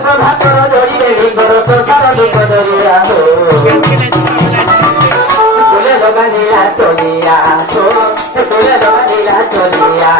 প্রভাকর ধরিবে নিগর সরকার দুঃখ ধরিয়া হো তুলে লগা নীলা চলিয়া হো তুলে লগা নীলা চলিয়া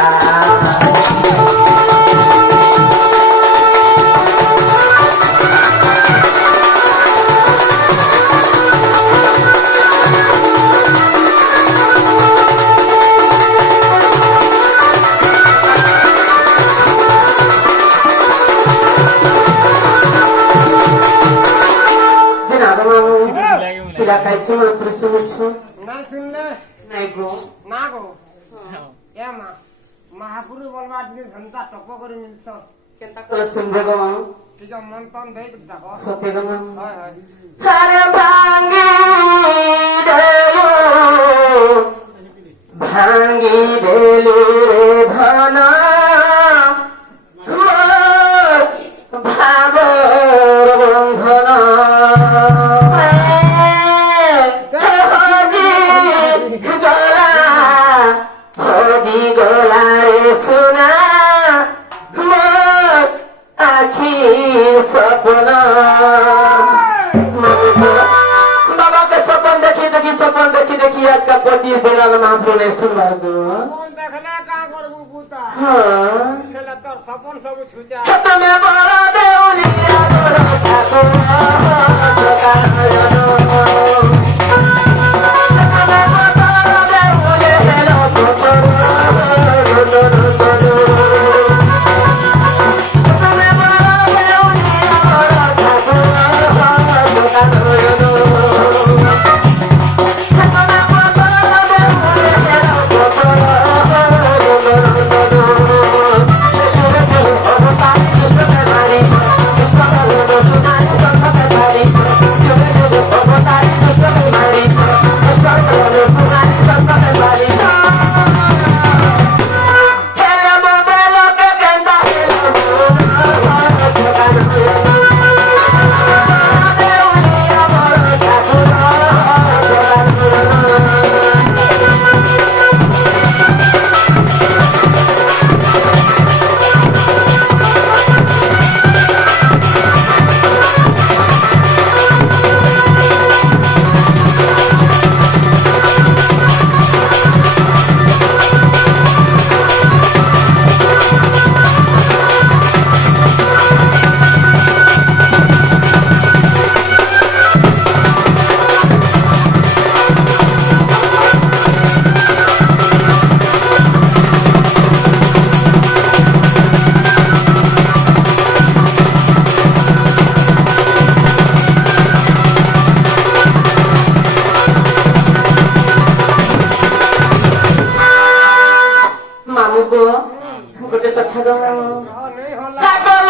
कायचं मला प्रश्न विचारू नाही सुनले नाही गो ना गो या महापुरुष बोलवा आदमी घंटा टप करी मिलस केंता कला सुनबे गो तिचा मन तन दे दाखो सते गो हाय हाय हर भांगी देलू रे धन भावर बंधन बाबा के सपन देखी सपन देखी आज का पति बेला महाप्रभु ने सुनवा दो कौन देखले का करबू पुता हां खेला तो सपन सब छुचा खेत में बड़ा देउलिया बड़ा ठाकुर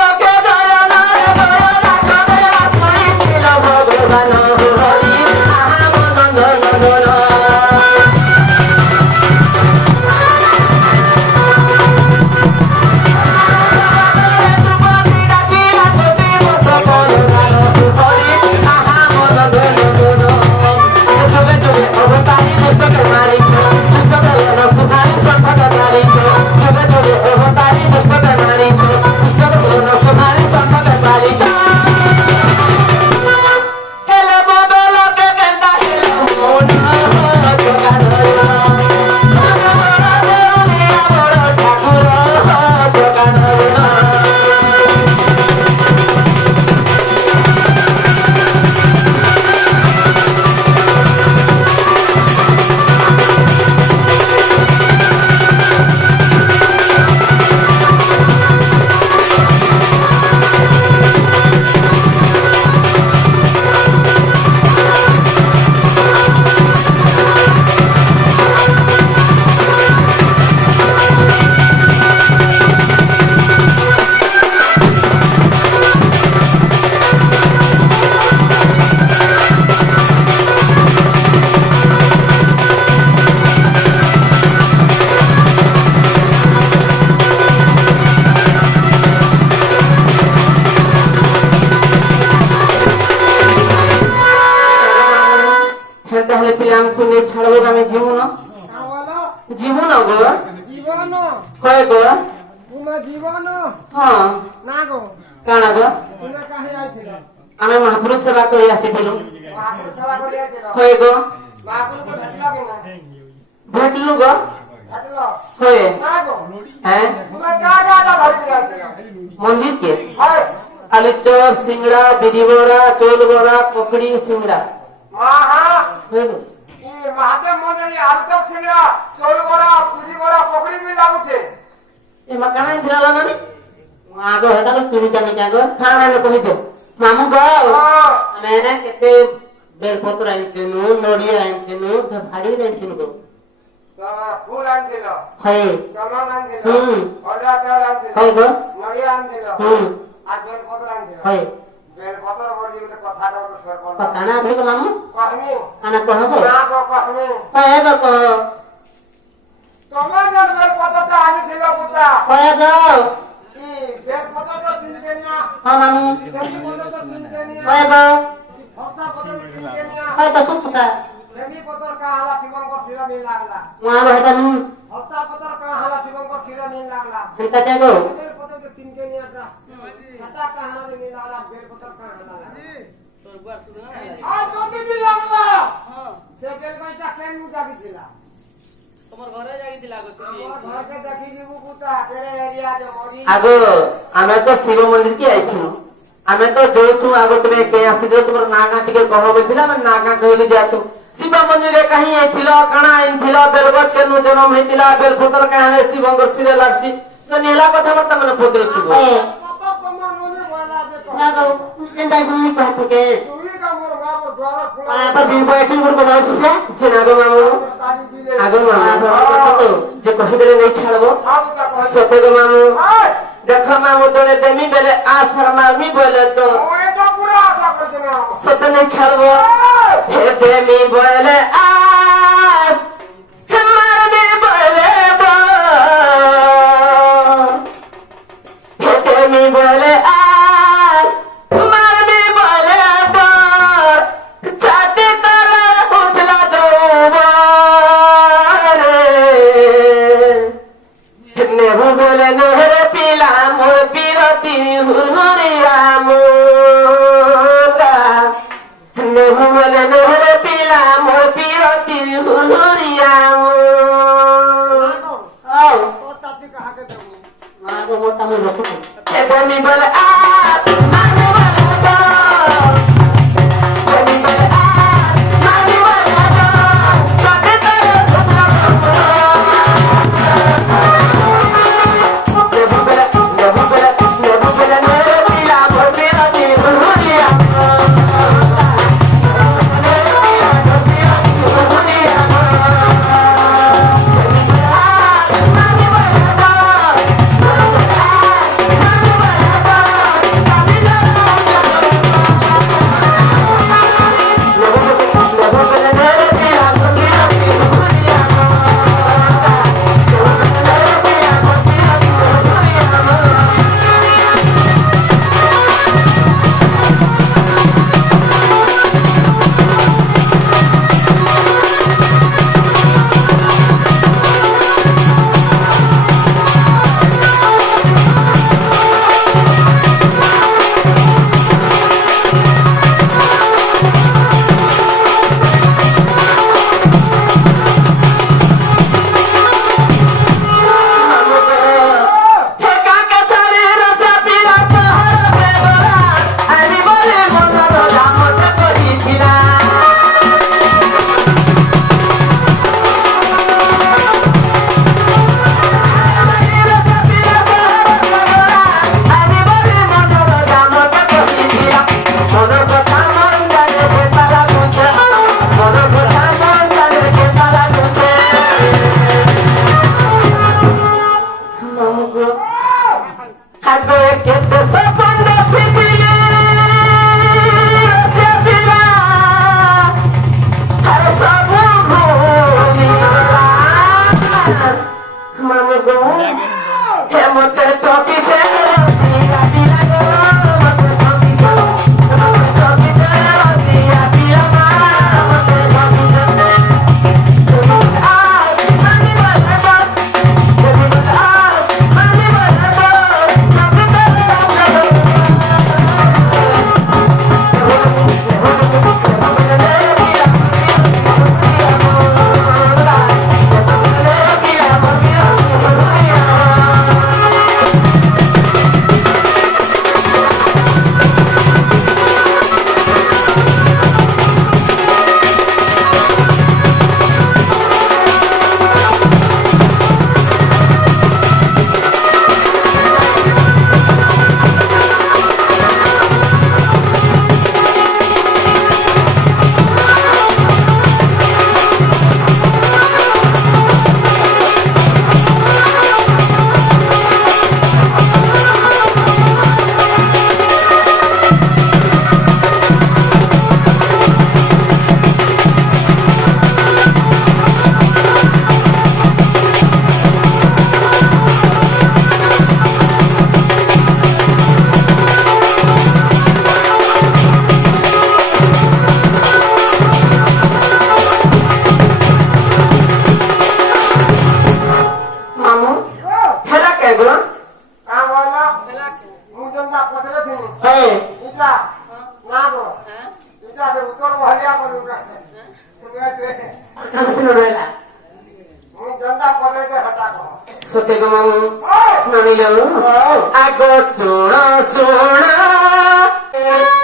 ପିଲାଙ୍କୁ ନେଇ ଛାଡିବ ଆମେ ଯିବୁ ନା ଯିବୁ ନା ଗୋ ଜୀବନ କହ ଗୋ ତୁମ ଜୀବନ ହଁ ନା ଗୋ কাଣା গো তুমি কাহে আইছিল আমি মহাপুরুষ সেবা করে আসিছিলু মহাপুরু সেবা করি আইছিল হয়ে গো মহাপুরুকে ভেটলো কিনা ভেটলু গো ভেটলো হয়ে না গো হ্যাঁ তুমি কাটা ধরি আইছিল মন্দির কে হয় আলু চপ সিংড়া বিড়ি বড়া চোল বড়া পকড়ি সিংড়া মাহা হয়ে গো ই মহাদেব মন্দিরে আলু চপ সিংড়া চোল বড়া পুরি বড়া পকড়ি মিল লাগুছে এমা কাଣା ଥିଲା জানানি আଗ হেটা কো তুমি জানি কে গো কাଣା নে কহিছো মামু গো ଆମେ କେତେ ବେଲପତ୍ର ଆଣିଥିଲୁ ନଡିଆ ଆଣିଥିଲୁ ଭାଡି ଆଣିଥିଲୁ ଗো ফুল আনছিল ହଏ চন্দন আনছিল হুম। অর্ডা চাল আনছিল হয়ে গো নড়িয়া আনছিল হুম আর বেলপত্র আনছিল হଏ বেলপত্র বলি একটা কথাটা তো শেয়ার করব কাଣା আଣିছো গো মামু কহমি কাଣା কହ গো না গো কহমি হଏ গো কହ তোমার যে বেলপত্রটা আনিছিল পুতা হଏ গো ই বেলপত্রটা তিনটে নিয়া ହଁ ମାମୁ সেমি পত্রটা তিনটে নিয়া হଏ গো ই ফসা পত্র তিনটে নিয়া হଏ তো সুখ কথা সেমি পত্র কা হালা শিবঙ্কর শিরা মিল লাগলা মার হেটা নু ফসা পত্র কা হালা শিবঙ্কর শিরা মিল লাগলা হেটা কে গো বেলপত্রটা তিনটে নিয়া যা ফসা কা হালা মিল লাগলা বেলপত্র কা হালা আর কবি মিল লাগলা সে বেলকইটা কেন মুজাগিছিল তোমার ঘরে যাইতিলা গো তুমি আমার ঘরকে দেখি ଯିବୁ পুতা তেরে এরিয়া যে মরি আগ ଆମେ ତ ଶିବ ମନ୍ଦିର କି ଆଇଥିଲୁ ଆମେ ତ ଯୋଉଛୁ ଆଗ ତୁମେ କେ ଆସିଲ ତୁମର ନା ଗାଁ ଟିକେ କହ ବୋଲିଥିଲା ଆମେ ନା ଗାଁ କହିଲି ଯାତୁ ଶିବ ମନ୍ଦିରରେ କାହିଁ ଆଇଥିଲ କାଣା ଆଇଥିଲ ବେଲଗଛ କେନୁ ଜନ୍ମ ହେଇଥିଲା ବେଲପତ୍ର କାହା ଶିବଙ୍କର ଶିରେ ଲାଗସି ତ ନେଲା କଥାବାର୍ତ୍ତା ମାନେ ପତ୍ରଛୁ বাবা তোমার মনে বলা যে না গো কেনটা তুমি কহতো কে তুই কা মোর বাবা দ্বার খোলা আবার বিন পয়সা গুড় কথা আছে যে না গো মামু কালি দিলে আগ মামু তো যে কহিদেলে নেই ছাড়বো আবু তা কই সতে গো মামু আয় দেখো মামু তোরে দেমি বেলে আসার মামি বলে তো ও এটা পুরা আশা করছে না সতে নেই ছাড়বো হে দেমি বলে আস হে মারবি বলে হে দেমি বলে আস মারবি বলে ছাতি তারা উছলা যৌবরে নেহু বলে নেহরে পিলা মোর বিরতি হুরহুরিয়া মোরা নেহু বলে নেহরে পিলা মোর বিরতি ইটা না গো হ্যাঁ ইটা সে উত্তর মহলিয়া করে উঠাছে তুমি শুনো রইলা ମୁଁ ଜନ୍ଦା ପଦରେ ହଟା କହ ସତେ ଗମ ମାନିଲ ଆଗ ଶୁଣ ଶୁଣ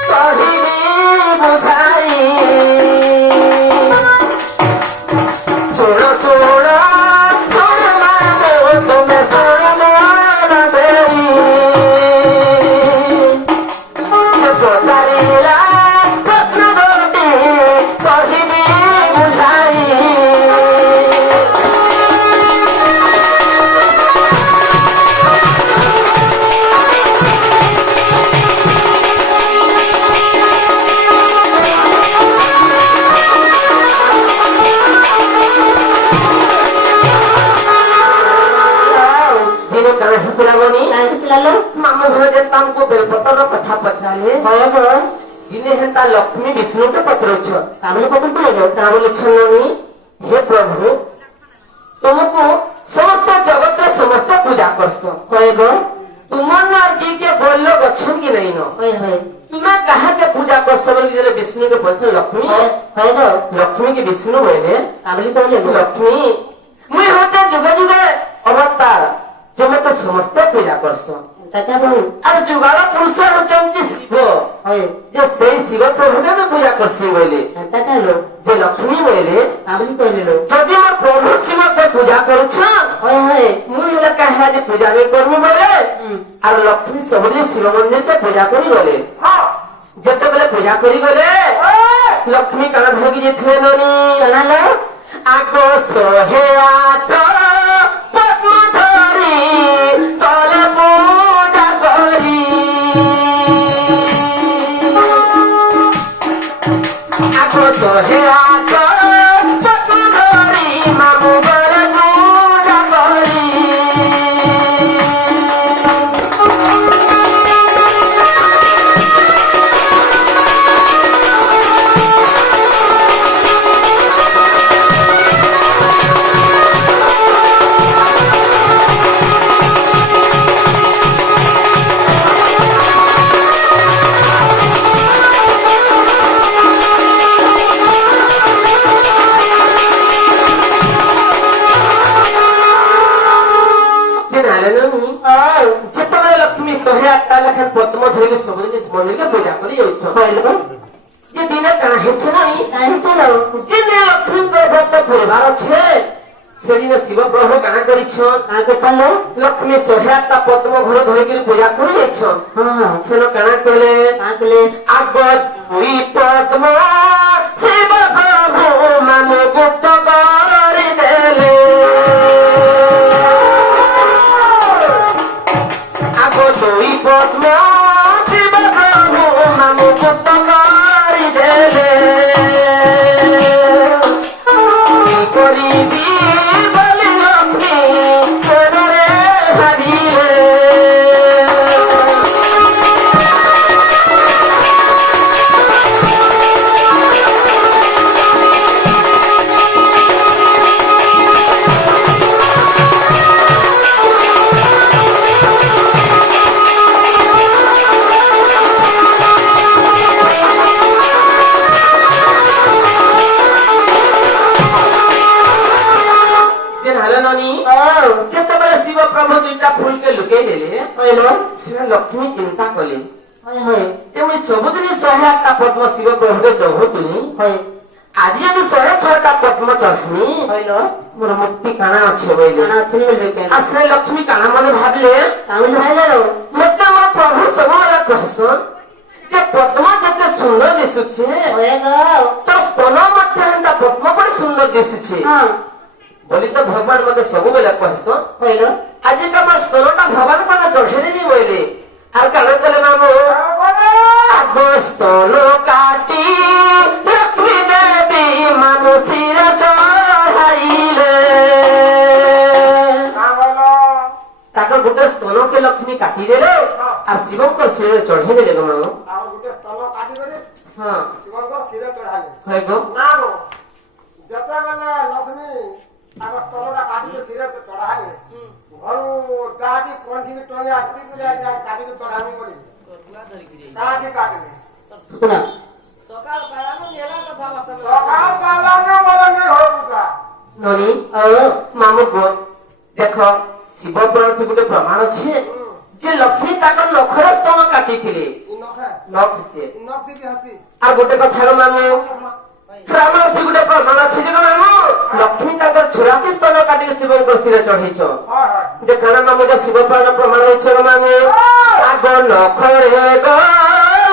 କହିବି ବୁଝାଇ ଶୁଣ ଶୁଣ ଶୁଣ ମାଗୋ ତୁମେ ଶୁଣ ମୋର ଦେଇ ପଚାରିଲା ପ୍ରଶ୍ନ ଗୋଟି କହିବି ବୁଝାଇ ଦିନ କାଣା ହେଇଥିଲା ବନି ମାମୁ ଘରେ ଯେ ତାଙ୍କୁ ବେଲପତ୍ର କଥା ପଚାରିଲେ ଦିନେ ହେନ୍ତା ଲକ୍ଷ୍ମୀ ବିଷ୍ଣୁକେ ପଚାରୁଛ ତାମାନେ ପଚାରିଲେ ତାମାନେ ଛନାମି ହେ ପ୍ରଭୁ ତୁମକୁ ସମସ୍ତ ଜଗତରେ ସମସ୍ତ ପୂଜା କରସ କହିବ ତୁମର କିଏ କିଏ ବୋଲ ଗଛ କି ନାଇଁ ନ ତୁମେ କାହାକେ ପୂଜା କରସ ବୋଲି ଯେତେବେଳେ ବିଷ୍ଣୁକେ ପଚାର ଲକ୍ଷ୍ମୀ ଲକ୍ଷ୍ମୀ କି ବିଷ୍ଣୁ କହିଲେ ଲକ୍ଷ୍ମୀ ମୁଇଁ ହଉଛେ ଯୁଗେ ଯୁଗେ ଅବତାର ଯେ ମତେ ସମସ୍ତେ ପୂଜା କରସ ଆଉ ଯୁଗାଳ ପୁରୁଷ ହଉଛନ୍ତି ଶିବ ଯେ ସେଇ ଶିବ ପ୍ରଭୁକେ ଆମେ ପୂଜା କରସି ବୋଇଲେ ଯେ ଲକ୍ଷ୍ମୀ ବୋଇଲେ ଯଦି ମୋ ପ୍ରଭୁ ଶିବକେ ପୂଜା କରୁଛନ୍ ମୁଁ ହେଲେ କାହା ଯେ ପୂଜା ନେଇ କରମି ବୋଇଲେ ଆଉ ଲକ୍ଷ୍ମୀ ସବୁଦିନ ଶିବ ମନ୍ଦିରକେ ପୂଜା କରି ଗଲେ ଯେତେବେଳେ ପୂଜା କରି ଗଲେ ଲକ୍ଷ୍ମୀ କାଣା ଧରିକି ଯାଇଥିଲେ ନନି ଆଗ 108 ପଦ୍ମ ଧରି ତଳେ ପୂଜା କରି ଆଗ 108 ପଦ୍ମ ଧରି ମାମୁ ଗଲେ ପୂଜା କରି ଯେତେବେଳେ ଲକ୍ଷ୍ମୀ 108ଟା ଲେଖାଏଁ ପଦ୍ମ ଧରିକି ସବୁଦିନ ମନ୍ଦିରକେ ପୂଜା କରି ଯାଉଛ ଯେ ଦିନେ କାଣା ହେଇছে ନାଇଁ ଯେନେ ଲକ୍ଷ୍ମୀଙ୍କର ବ୍ରତ ପରିବାର ଅଛେ ସେଦିନ ଶିବ ପ୍ରଭୁ କାଣା କରିଛନ୍ ଲକ୍ଷ୍ମୀ 108ଟା ପଦ୍ମ ଘର ଧରିକିରି ପୂଜା କରି ଯାଇଛନ୍ ସେନ କାଣା କଲେ ଆଗ 2 ପଦ୍ମ ଶିବ ପ୍ରଭୁ ମାନୁ ଗୁପ୍ତ କରିଦେଲେ ଆଗ 2 ପଦ୍ମ ଶିବ ପ୍ରଭୁ ମାନୁ ଗୁପ୍ତ କରିଦେଲେ କି କରିବି ବୋଲି ଲକ୍ଷ୍ମୀ ମନରେ ଭାବିଲେ ଯେତେବେଳେ ଶିବ ପ୍ରଭୁ 2ଟା ଫୁଲକେ ଲୁକେଇ ଦେଲେ ସେଟା ଲକ୍ଷ୍ମୀ ଚିନ୍ତା କଲେ ଯେ ମୁଇଁ ସବୁଦିନ 108ଟା ପଦ୍ମ ଶିବ ପ୍ରଭୁକେ ଚଢଉଥିଲି ଆଜି ଯଦି 106ଟା ପଦ୍ମ ଚଢମି ମୋର ମୁକ୍ତି କାଣା ଅଛି ବୋଇଲେ ଆଉ ସେ ଲକ୍ଷ୍ମୀ କାଣା ମନେ ଭାବିଲେ ମତେ ମୋର ପ୍ରଭୁ ସବୁବେଳେ କହସନ୍ ଯେ ପଦ୍ମ ଯେତେ ସୁନ୍ଦର ଦିଶୁଛେ ତ ସ୍ତନ ମଧ୍ୟ ହେନ୍ତା ପଦ୍ମ ପରି ସୁନ୍ଦର ଦିଶୁଛେ ବୋଲି ତ ଭଗବାନ ମତେ ସବୁବେଳେ କହସନ୍ ଆଜି ତ ମୋ ସ୍ତନଟା ଭଗବାନ ମାନେ ଚଢେଇଦେବି ବୋଇଲେ ଆଉ କାଣା କଲେ ମାମୁ ଆଗ ସ୍ତନ କାଟି ଲକ୍ଷ୍ମୀ ଦେବୀ ମାନୁଷୀର ଚଢାଇଲେ ତାଙ୍କ ଗୋଟେ ସ୍ତନକେ ଲକ୍ଷ୍ମୀ କାଟିଦେଲେ ଆଉ ଶିବଙ୍କ ଶିରରେ ଚଢେଇ ଦେଲେ ଗଣ ଯେତେବେଳେ ଲକ୍ଷ୍ମୀ ତାଙ୍କ ସ୍ତନଟା କାଟିକି ଶିରେ ଚଢାଇଲେ ଘରୁ ଯାହାକି କଣ୍ଠିକି ଟଣି ଆସିକି କାଟିକି ଚଢାମି କରି ପୁରା ଧରିକିରି ତାହାକେ କାଟବେ ଶୁଣ ସକାଳ ପାଳାনো ନେଲା କଥାବାର୍ତ୍ତା ସକାଳ ପାଲାନ ବରଙ୍ଗେ ହଉତା ନନି ମାମୁ ପୁଅ ଦେଖ ଶିବ ପୁରାଣ ଗୋଟେ ପ୍ରମାଣ ଅଛି ଯେ ଲକ୍ଷ୍ମୀ ତାଙ୍କ ନଖର ସ୍ତନ କାଟିଥିଲେ ନଖ ହସି ଆଉ ଗୋଟେ କଥାର ମାମୁ ରାମ ଗୋଟେ ପ୍ରମାଣ ଅଛି ଯେ ମାମୁ ଲକ୍ଷ୍ମୀ ତାଙ୍କର ଛୁରାତି ସ୍ତନ କାଟିକି ଶିବଙ୍କ ଶିରେ ଚଢେଇଛ ଯେ କାରଣ ମାମୁ ଶିବ ପୁରାଣ ପ୍ରମାଣ ହେଇଛି ମାମୁ ଆଗ ନଖରେ ଗ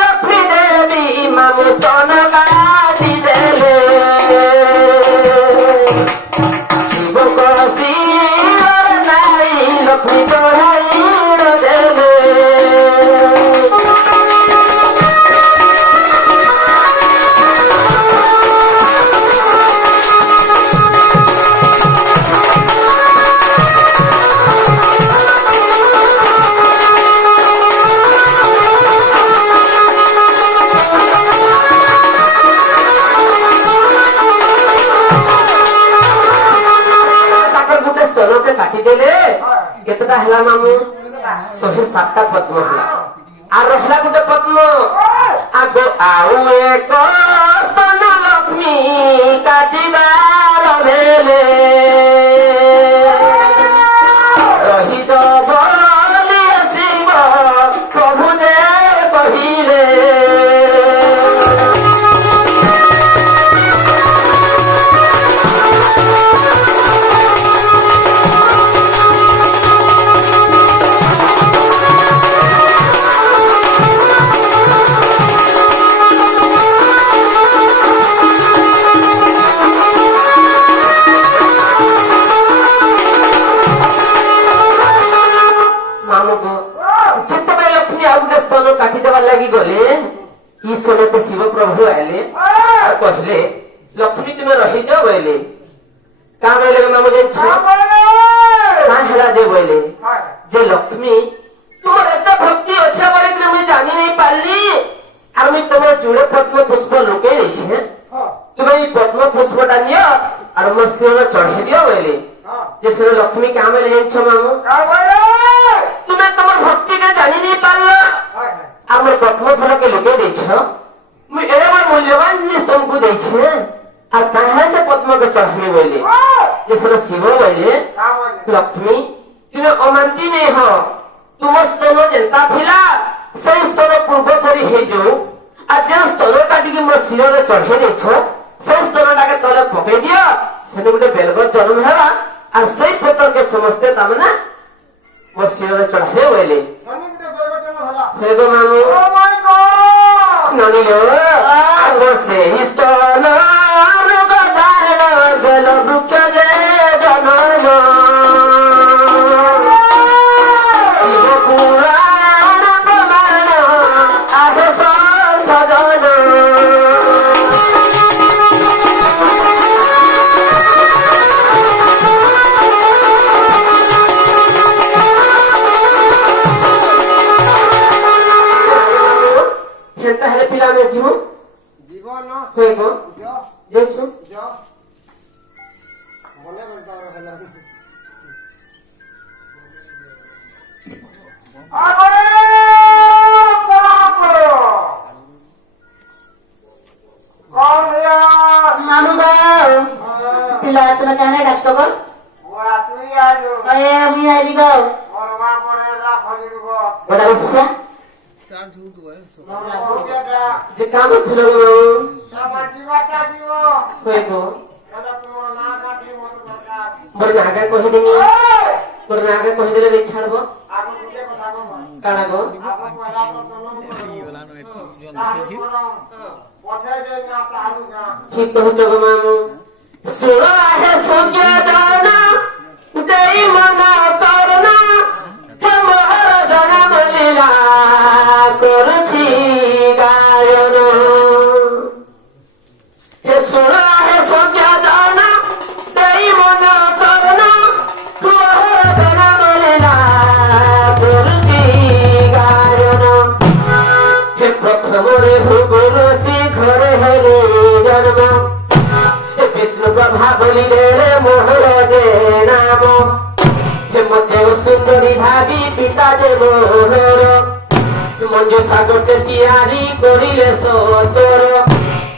ଲକ୍ଷ୍ମୀ ଦେବୀ ମାମୁ ସ୍ତନ କାଟି ଦେଲେ ଶିବଙ୍କ ଶିର ନାରୀ ଲକ୍ଷ୍ମୀ ଚଢାଇ ଦେଲେ କାଟିଦେଲେ କେତେଟା ହେଲା ମାମୁ 107ଟା ପଦ୍ମ ହେଲା আর রহলা গোটে পদ্ম আগ আউ এক স্তন লক্ষ্মী কাটিবার বেলে রহি বলি শিব প্রভু যে কহিলে शिव प्रभु आए और कहले लक्ष्मी तुम्हें रही जाओ बोले क्या बोले मामू जाना जे बोले जे लक्ष्मी तुम्हारे एत भक्ति अच्छे बोले मुझे जानी नहीं पारली और मुझे तुम चूड़े पद्म पुष्प लुके तुम्हें पद्म पुष्प टा नि और मोर सिर चढ़े दियो बोले जैसे लक्ष्मी क्या बोले मामू तुम्हें तुम भक्ति के जानी नहीं पारल और मोर पद्म फल के लुके मूल्यवान जिनिस तुमको देछे और कहा से पद्म के चढ़ने बोले जिसने शिव बोले लक्ष्मी तुम्हें अमानती नहीं हो तुम स्तन जेंता थिला से स्तन पूर्व परी हे जो आज जे स्तन काटिकी मो शिर रे चढ़े देछ से स्तन टाके तले पकई दियो सेने गुटे बेलगत जन्म हेबा और से पत्थर के समस्ते तामना मो शिर रे चढ़े बोले फेगो मामू ननिलो से स्तन बेल वृक्ष जे जनम शिव पुराण प्रमाण आध सजन पिला में जीव जीवन होएगो देखो पिला तुम्हें कहने डाक्टर को मुझे आई गो बड़ा बच्चा जे काम थलो होएगो मोर नागा कहि देमी मोर नागा कहि देले रे छाड़बो काना गो ठीक कहू जग मामू सुनो आहे सोग्या जाना देई मना करना हे मोहर जनम लीला करछि गायन हे सुनो आहे सोग्या जाना देई मना करना मोहर जनम लीला करछि गायन हे प्रथम रे भूगोल शिखर हेले जन्म विष्णु प्रभा बलि रे मोहर दे नाम हे मते सुंदरी भाभी पिता जे मोहर মঞ্জুষা গোটে তিয়ারি করিলে সতর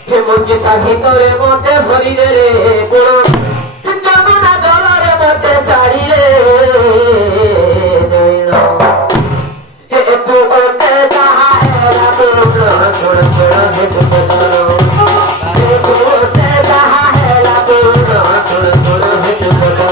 হে মঞ্জুষা ভিতরে মতে ভরিলে রে গুণ যমুনা জলরে মতে ছাড়িলে হে পুতে যাহা হেলা গুণ শুণ শুণ হে সুন্দর হে পুতে যাহা হেলা গুণ শুণ শুণ হে সুন্দর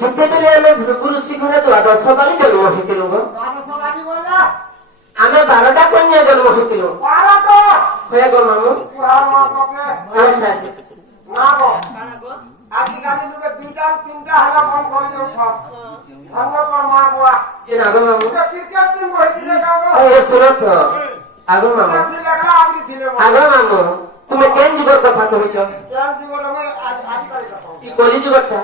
ଯେତେବେଳେ ଆମେ ଭୃଗୁରୁ ଶିଖରେ ଦ୍ୱାଦଶ ବାଳି ଜନ୍ମ ହେଇଥିଲୁ ଗো ଆମେ 12ଟା କନ୍ୟା ଜନ୍ମ ହେଇଥିଲୁ ହେ ଗো ମାମୁ ଆଜିକାଲି ଲୋକେ 2ଟାରୁ 3ଟା ହେଲା କଣ କରିଦେଉଛ ଭଲ କର ମା ବୁଆ ଚିନା ଗো ମାମୁ କ୍ରିକେଟ ଟିମ୍ କହିଥିଲେ କାଗ ଏ ସୁରତ ଆଗো ମାମୁ ଆଗো ମାମୁ ତୁମେ କେନ୍ ଯୁଗର କଥା କହୁଛ ଇ କଲି ଯୁଗଟା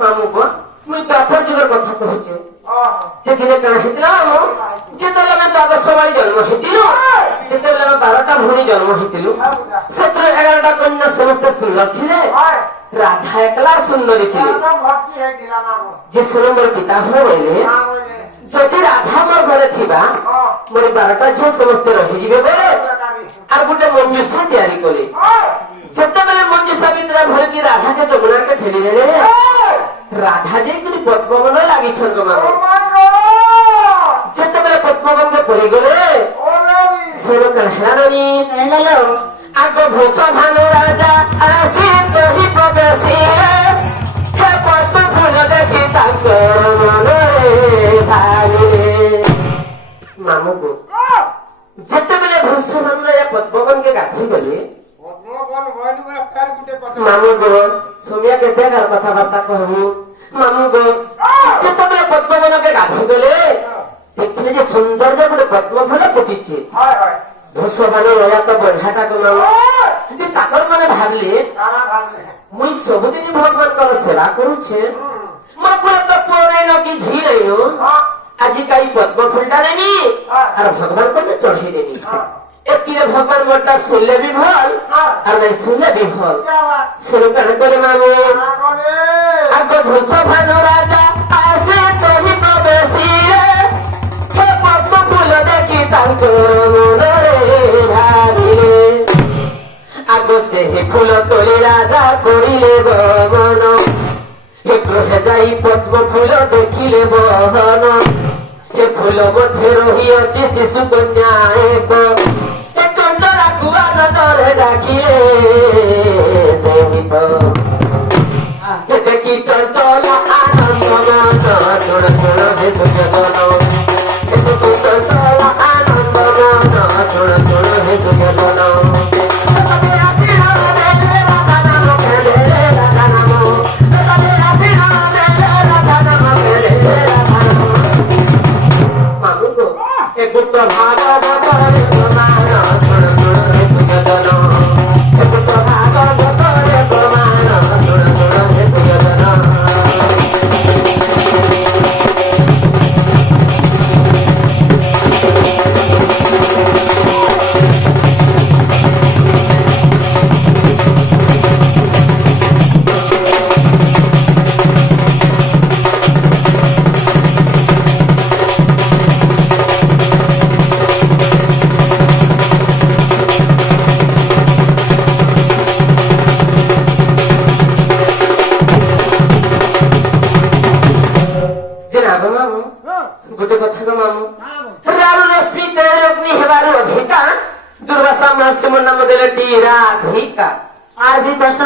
ମାମୁ ଗো ମୁଇଁ ଦ୍ୱାପର ଯୁଗର କଥା କହୁଛେ ସେଥିରେ କାଣା ହେଇଥିଲା ମାମୁ ଯେତେବେଳେ ଆମେ ଦ୍ୱାଦଶ ବାଳି ଜନ୍ମ ହେଇଥିଲୁ ଯେତେବେଳେ ଆମେ 12ଟା ଭଉଣୀ ଜନ୍ମ ହେଇଥିଲୁ ସେଥିରୁ 11ଟା କନ୍ୟା ସମସ୍ତେ ସୁନ୍ଦର ଥିଲେ ରାଧା ଏକଲା ସୁନ୍ଦରୀ ଥିଲେ ଯେ ସୁରଙ୍ଗର ପିତା ଘର ବୋଇଲେ ଯଦି ରାଧା ମୋର ଘରେ ଥିବା ମୋର 12ଟା ଝିଅ ସମସ୍ତେ ରହିଯିବେ ବୋଲେ আর গোটে মঞ্জুষা তৈরি কলে যেতবেলে মঞ্জুষা ভিতরে ভরকি রাধাকে যমুনাকে ঠেলি দেলে রাধা যে কিন্তু পদ্মবন লাগিছন গো মামু যেতবেলে পদ্মবনকে পড়ে গলে সেরো কাল হেলানি হেলো আগ ভূষ ভানু রাজা আসি তহি প্রবেশী হে পদ্ম ফুল দেখি তাঙ্কর মনে ভাবিলে মামু গো যেতেবেলে ভূষণ পদ্মবনকে গাধি গলে মামু গো সুমিয়া কে দেখার কথাবার্তা কহবু মামু গো যেতেবেলে পদ্মবনকে গাধি গলে দেখলে যে সৌন্দর্য গোটে পদ্ম ফুল ফুটিছে ভূষণ রজা তো বঢ়িয়াটা গো মামু তাকর মানে ভাবলে মুই ସବୁଦିନ ଭଗବାନଙ୍କର ସେବା କରୁଛେ ମୋର ପୁରା ତ ପୁଅ ନାଇନ କି ଝି ନାଇନ আজি কাই পদ্ম ফুলটা নেবি আর ভগবান করলে চড়াই দেবি একিরে ভগবান মোরটা শুনলে বি ভাল আর নাই শুনলে বি ভাল শুরু কেন করে মামু আগ ভূষ ভানু রাজা আসে তোহি প্রবেশী হে পদ্ম ফুল দেখি তাঙ্কর মনে ভাবিলে আগ সে ফুল তোলে রাজা করিলে গমন হে গ্রহে যাই পদ্ম ফুল দেখিলে বহন হে ফুল মধ্যে রহিয়াছে শিশু কন্যা এক হে চন্দরা কুয়া নজরে ডাকিলে সে হে দেখি চঞ্চল আনন্দ মন শুণ শুণ হে সুখদন হে দেখি চঞ্চল আনন্দ মন শুণ শুণ হে সুখদন পুত্র ভাগবত রে প্রমাণ শুণ শুণ হে সুখদন হে পুত্র ভাগবত রে প্রমাণ শুণ শুণ হে সুখদন गोटे कथा गो मामू राणु रश्मि तेरे अग्नि हेबार अधिका दुर्वासा महर्षि मोर नाम देले टीरा धिका আর ভি কৃষ্ণ